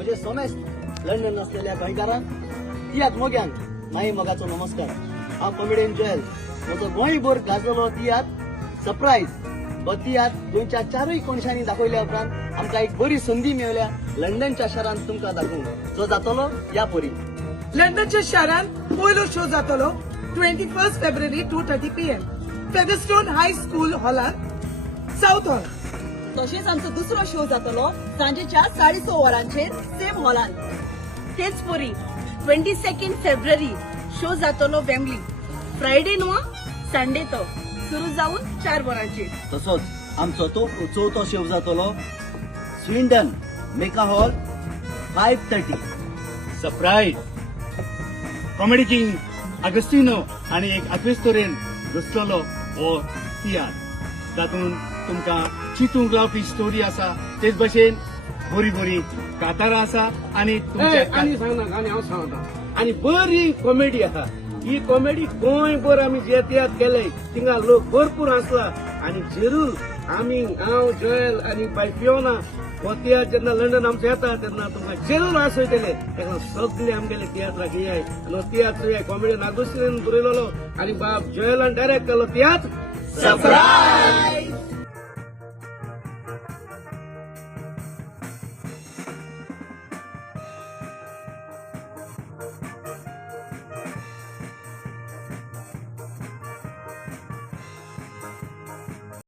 म्हणजे सोमेस्त लंडन असलेल्या गोंयकारांक तियात मोग्यांक माई मोगाचो नमस्कार. हांव कॉमेडियन जोयल. म्हजो गोंयभर गाजलो तियात सरप्राईज व तियात गोंयच्या चारूय कोनशांनी दाखयल्या उपरांत आमकां एक बरी संधी मेळ्ळ्या लंडनच्या शारांत तुमकां दाखोवंक, जो जातलो ह्या परी. लंडनच्या शारांत पयलो शो जातलो 21 फेब्रुवारी 2:30 PM फेदरस्टोन हाय स्कूल हॉलांत, साऊथ हॉल. तशेंच आमचो दुसरो शो जातलो सांजेच्या 6:30 वरांचेर सेम हॉलांत. तेच परी 22 फेब्रुवारी शो जातलो वेम्बली, फ्रायडे न्हू संडे तो सुरू जावन 4 वरांचेर. तसोच आमचो तो चवथो शो जातलो स्विंडन मेका हॉल 5:30. सरप्राईज कॉमेडी किंग अगस्टिनो आणि एक अक्वेस्तोरेन घुसलेलो हो तियात्र. तातूंत तुमकां चिंतूंक लावपी स्टोरी आसा, तेच भशेन बरी बरी कातारां आसा आणि आनी सांगना आनी हांव सांगता आनी बरी कॉमेडी आहा. ही कॉमेडी गोंयभर आमी जे तियात्र केले थिंगा लोक भरपूर आसला आनी जरूर आमी हांव जोयल आनी बाय फियोना हो तियात्र जेन्ना लंडन आमचो येता तेन्ना तुमकां जरूर आसयतले. तेका सगळे आमगेले तियात्राक येयाय आनी हो तियात्र कॉमेडियन आगोस्टिन बरयलेलो आनी बाब जोयलान डायरेक्ट केलो तियात्र सरप्राईज.